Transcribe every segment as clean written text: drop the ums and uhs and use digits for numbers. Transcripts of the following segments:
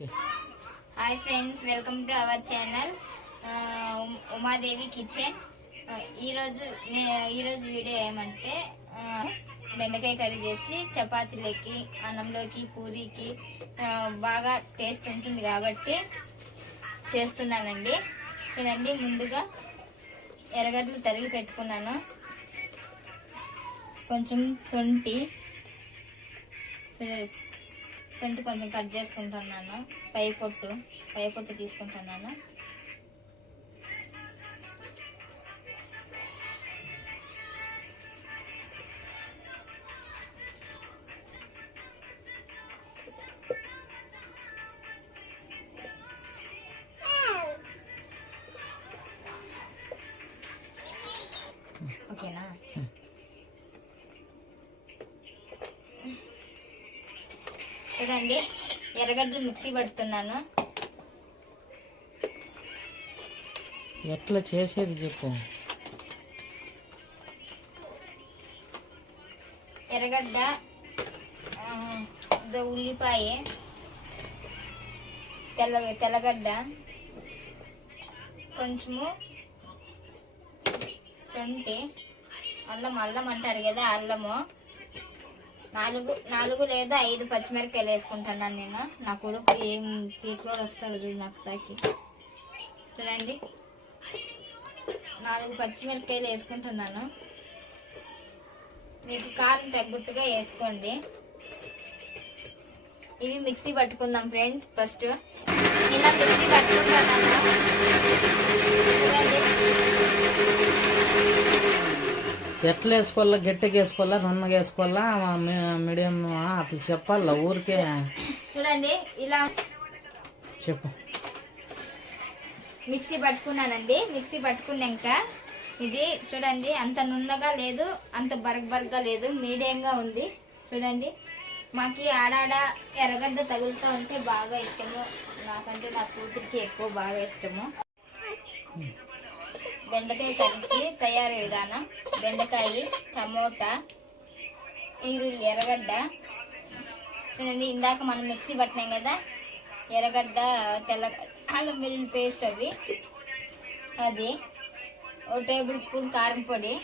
Hi friends, welcome to our channel Umadevi kitchen. ఈరోజు video ఏమంటే బెండకాయ కర్రీ చేసి చపాతీలకి, అన్నంలోకి, పూరీకి బాగా టేస్ట్ ఉంటుంది కాబట్టి చేస్తున్నానండి. చూడండి, ముందుగా ఎర్రగడ్డలు తరిగి పెట్టుకున్నాను. కొంచెం శొంఠి కొంచెం కట్ చేసుకుంటున్నాను. పై పొట్టు తీసుకుంటున్నాను. ఓకేనా? చూడండి, ఎర్రగడ్డలు మిక్సీ పడుతున్నాను. ఎట్లా చేసేది చెప్పు. ఎర్రగడ్డ, ఉల్లిపాయ, తెల్లగడ్డ, కొంచెము శొంఠి, అల్లం అంటారు కదా, అల్లము, 4 లేదా 5 పచ్చిమిరపకాయలు వేసుకుంటున్నాను నేను. నా కొడుకు ఏం తీట్లో వస్తాడు చూడు నాకు తాకి. చూడండి, 4 పచ్చిమిరపకాయలు వేసుకుంటున్నాను. మీకు కారం తగ్గట్టుగా వేసుకోండి. ఇవి మిక్సీ పట్టుకుందాం ఫ్రెండ్స్. ఫస్ట్ ఇలా మిక్సీ పట్టుకుంటున్నాను. చూడండి, ఎట్లా వేసుకోవాలా, గట్టిగా వేసుకోవాలా, నున్నగా వేసుకోవాలా, మీడియం అట్లా చెప్పాలా ఊరికే. చూడండి, ఇలా చెప్పు. మిక్సీ పట్టుకున్నానండి. మిక్సీ పట్టుకున్నాక ఇది చూడండి, అంత నున్నగా లేదు, అంత బరగ్గా లేదు, మీడియంగా ఉంది. చూడండి, మాకి ఆడాడ ఎర్రగడ్డ తగులుతూ ఉంటే బాగా ఇష్టము. నాకంటే నా కూతురికి ఎక్కువ బాగా ఇష్టము. బెండకాయ కర్రీకి తయారీ విధానం: బెండకాయ, టమోటా, ఈరుల్లి, ఎర్రగడ్డ. చూడండి, ఇందాక మనం మిక్సీ పట్టినాం కదా, ఎర్రగడ్డ, అల్లం వెల్లుల్లి పేస్ట్, అది 1 టేబుల్ స్పూన్ కారం పొడి,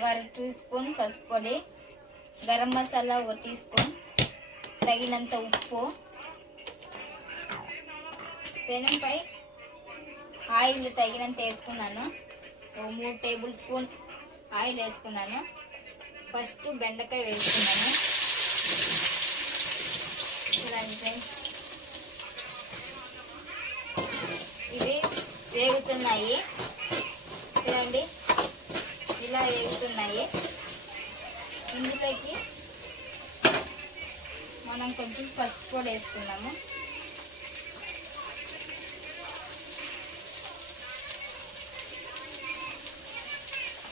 1 టీ స్పూన్ పసుపు పొడి, గరం మసాలా 1 టీ స్పూన్, తగినంత ఉప్పు, పెనంపై ఆయిల్ తగినంత వేసుకున్నాను. 3 టేబుల్ స్పూన్ ఆయిల్ వేసుకున్నాను. ఫస్ట్ బెండకాయ వేసుకున్నాను. చూడండి ఫ్రెండ్స్, ఇవి వేగుతున్నాయి. చూడండి, ఇలా వేగుతున్నాయి. ఇందులోకి మనం కొంచెం పసుపు పొడి వేసుకున్నాము.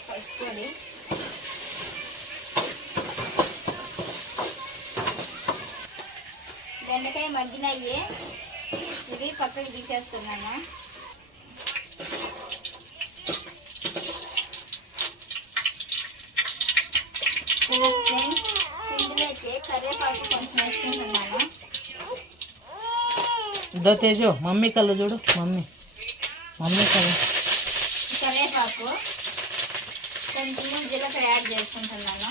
పసుపు పొడి, బెండకాయ మగ్గినయ్యి, ఇవి పక్కకి తీసేస్తున్నాను. ఫ్రెండ్స్, ఇందులోకి కరివేపాకు కొంచెం వేసుకుంటున్నాను. తేజు, మమ్మీ కళ్ళు చూడు, మమ్మీ కళ్ళు. కరివేపాకు, కొంచెము జీలకర్ర యాడ్ చేసుకుంటున్నాను.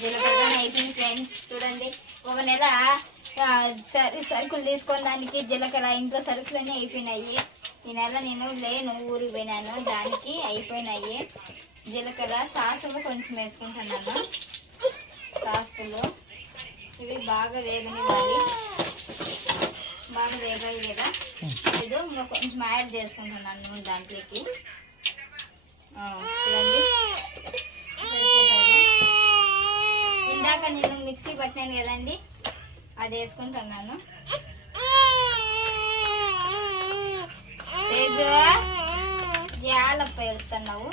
జీలకర్ర అయిపోయింది ఫ్రెండ్స్. చూడండి, 1 నెల సరుకులు తీసుకొని దానికి జీలకర్ర, ఇంట్లో సరుకులన్నీ అయిపోయినాయి. ఈ నెల నేను లేను, ఊరికి పోయినాను, దానికి అయిపోయినాయి. జీలకర్ర, సాసులు కొంచెం వేసుకుంటున్నాను. సాసులు ఇవి బాగా వేగనివ్వాలి. బాగా వేగాలి కదా, ఇది ఇంకా కొంచెం యాడ్ చేసుకుంటున్నాను దాంట్లోకి. చూడండి, ఇందాక నేను మిక్సీ పట్టినాను కదండి, అది వేసుకుంటున్నాను. జాలప్ప వెళ్తున్నావు.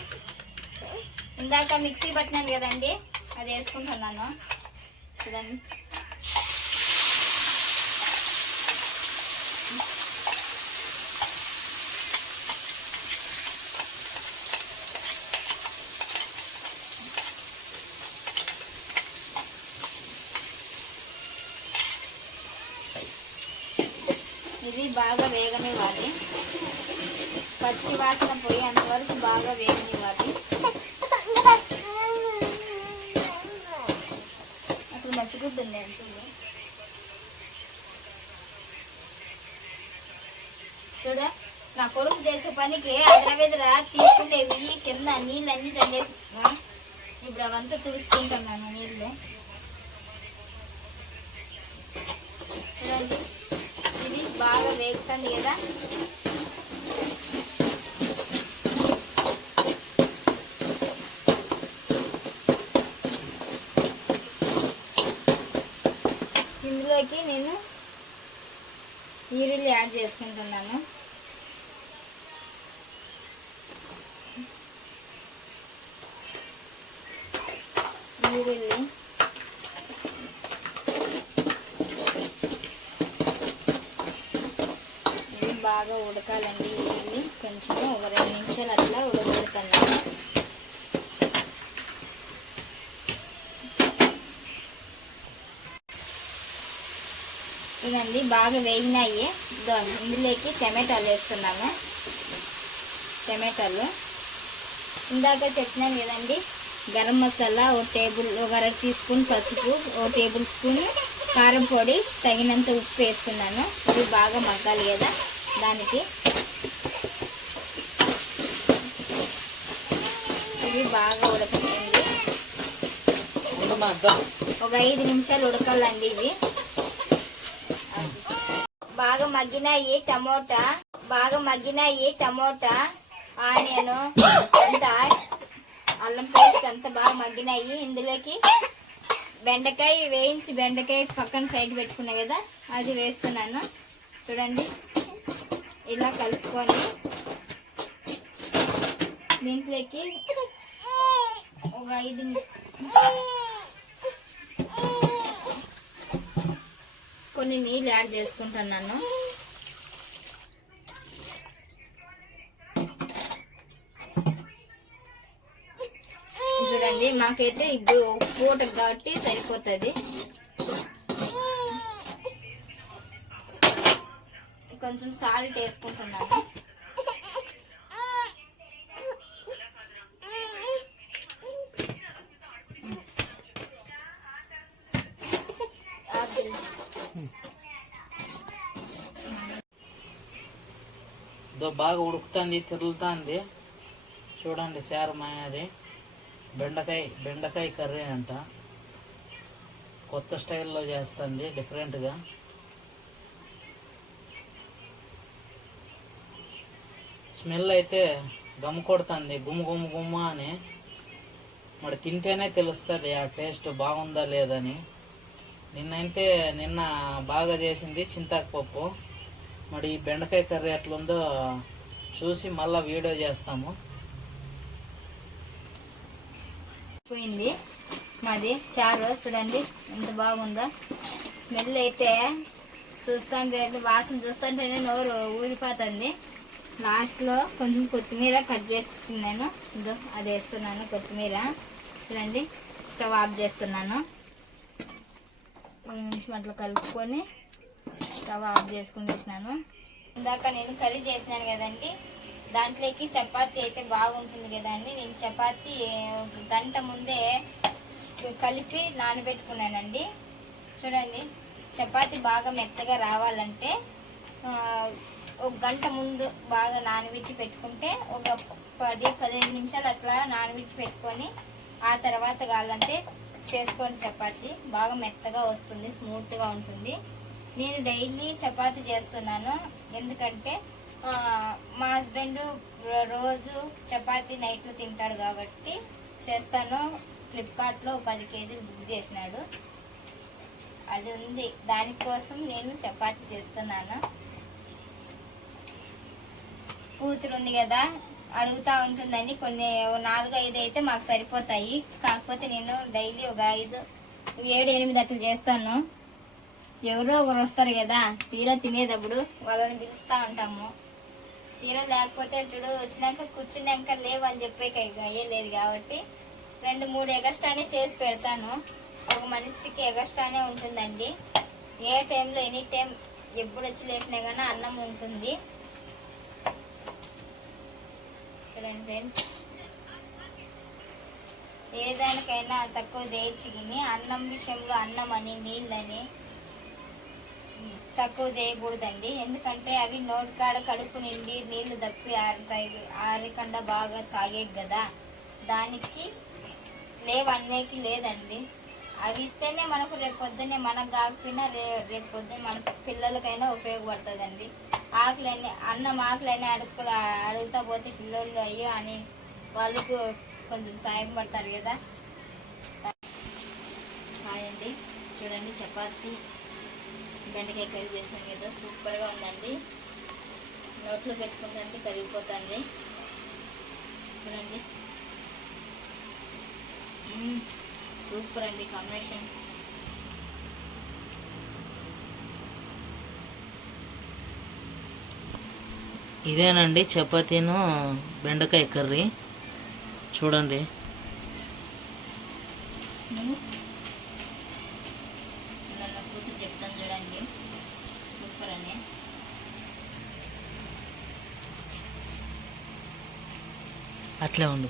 ఇందాక మిక్సీ పట్టినాను కదండి, అది వేసుకుంటున్నాను. చూడండి, ఇది బాగా వేగనివ్వాలి, పచ్చి వాసన పోయేంత వరకు బాగా వేగనివ్వాలి. అక్కడ మసిగుడ్డు ఉంది చూడు, చూడ నా కొడుకు చేసే పనికి అదరవెదర తీసుకునేవి కింద నీళ్ళన్నీ చల్లేసి ఇప్పుడు అవంతా తుడుచుకుంటున్నాను నీళ్ళు. చూడండి ఇది బాగా వేగుతుంది కదా. ఇందులోకి నేను ఈరుల్లి యాడ్ చేసుకుంటున్నాను. ఈరుల్లి ఇది బాగా ఉడకాలండి. ఈరుల్లి కొంచెం ఒక 2 నిమిషాలు అట్లా ఉడకబెడుతున్నాను. ఇదండి బాగా వేగినాయి. ఇందులోకి టమాటాలు వేస్తున్నాము. టమాటాలు ఇందాక చెప్పినాను కదండి, గరం మసాలా ఒక 1/2 టీ స్పూన్, పసుపు 1 టేబుల్ స్పూన్, కారం పొడి తగినంత ఉప్పు వేస్తున్నాను. ఇది బాగా మగ్గాలి కదా, దానికి ఇది బాగా ఉడకండి. ఒక 5 నిమిషాలు ఉడకాలండి. ఇది బాగా మగ్గినాయి టమోటా, ఆనియన్ అంతా, అల్లం పేస్ట్ అంతా బాగా మగ్గినాయి. ఇందులోకి బెండకాయ పక్కన సైడ్ పెట్టుకున్నా కదా, అది వేస్తున్నాను. చూడండి ఇలా కలుపుకొని దీంట్లోకి ఒక 5 కొన్ని నీళ్ళు యాడ్ చేసుకుంటున్నాను. చూడండి మాకైతే ఇప్పుడు పూట కాబట్టి సరిపోతుంది. కొంచెం సాల్ట్ వేసుకుంటున్నాను. బాగా ఉడుకుతుంది, తిరుగుతుంది. చూడండి శారమైనది బెండకాయ కర్రీ అంట, కొత్త స్టైల్లో చేస్తుంది, డిఫరెంట్గా. స్మెల్ అయితే గమ్ము కొడుతుంది, గుమ్మ అని. మరి తింటేనే తెలుస్తుంది ఆ టేస్ట్ బాగుందా లేదని. నిన్న బాగా చేసింది చింతాకు. మరి ఈ బెండకాయ కర్రీ ఎట్లుందో చూసి మళ్ళీ వీడియో చేస్తాము. పోయింది మాది చారు. చూడండి ఎంత బాగుందో, స్మెల్ అయితే చూస్తుంటే, వాసన చూస్తుంటేనే నోరు ఊరిపోతుంది. లాస్ట్లో కొంచెం కొత్తిమీర కట్ చేసుకున్నాను, ఇదో అది వేస్తున్నాను కొత్తిమీర. చూడండి స్టవ్ ఆఫ్ చేస్తున్నాను. 1 నిమిషం అట్లా కలుపుకొని స్టవ్ ఆఫ్ చేసుకునేసినాను. ఇందాక నేను కర్రీ చేసినాను కదండి, దాంట్లోకి చపాతీ అయితే బాగుంటుంది కదా అని నేను చపాతీ 1 గంట ముందే కలిపి నానబెట్టుకున్నానండి. చూడండి చపాతీ బాగా మెత్తగా రావాలంటే 1 గంట ముందు బాగా నానబెట్టి పెట్టుకుంటే ఒక 10-15 నిమిషాలు అట్లా నానబెట్టి పెట్టుకొని ఆ తర్వాత కావాలంటే చేసుకోండి. చపాతీ బాగా మెత్తగా వస్తుంది, స్మూత్గా ఉంటుంది. నేను డైలీ చపాతీ చేస్తున్నాను, ఎందుకంటే మా హస్బెండ్ రోజు చపాతీ నైట్లో తింటాడు కాబట్టి చేస్తాను. ఫ్లిప్కార్ట్లో 10 కేజీలు బుక్ చేసినాడు, అది ఉంది, దానికోసం నేను చపాతీ చేస్తున్నాను. కూతురు ఉంది కదా, అడుగుతూ ఉంటుందని కొన్ని 4-5 అయితే మాకు సరిపోతాయి. కాకపోతే నేను డైలీ ఒక 7-8 అట్లా చేస్తాను. ఎవరో ఒకరు వస్తారు కదా, తీరా తినేటప్పుడు వాళ్ళని పిలుస్తూ ఉంటాము. తీరా లేకపోతే చూడు వచ్చినాక కూర్చున్నాక లేవని చెప్పే అయ్యలేదు కాబట్టి 2-3 ఎగస్ట్రానే చేసి పెడతాను. ఒక మనిషికి ఎగస్ట్రానే ఉంటుందండి. ఏ టైంలో ఎనీ టైం ఎప్పుడు వచ్చి లేపినా కానీ అన్నం ఉంటుంది. చూడండి ఫ్రెండ్స్, ఏదానికైనా తక్కువ చేయొచ్చు కానీ అన్నం విషయంలో అన్నం అని నీళ్ళని తక్కువ చేయకూడదండి. ఎందుకంటే అవి నోటికాడ కడుపు నిండి నీళ్లు తప్పి ఆరకుండా బాగా తాగే కదా, దానికి లేవన్నేకి లేదండి. అవి ఇస్తేనే మనకు రేపు పొద్దున్నే మనకు కాకపోయినా రేపు పొద్దున్న మన పిల్లలకైనా ఉపయోగపడుతుందండి. ఆకులన్నీ అన్నం ఆకులన్నీ అడుగుతా పోతే పిల్లలు అయ్యో అని వాళ్ళకు కొంచెం సాయం పడతారు కదా. హాయండి, చూడండి చపాతీ బెండకాయ కర్రీ చేసినాం కదా, సూపర్గా ఉందండి. నోట్లో పెట్టుకుంటే కరిగిపోతుంది. చూడండి, సూపర్ అండి కాంబినేషన్. ఇదేనండి చపాతీను బెండకాయ కర్రీ. చూడండి, నన్ను కూతురు చెప్తాను చూడండి, సూపర్ అని. అట్లే ఉండు.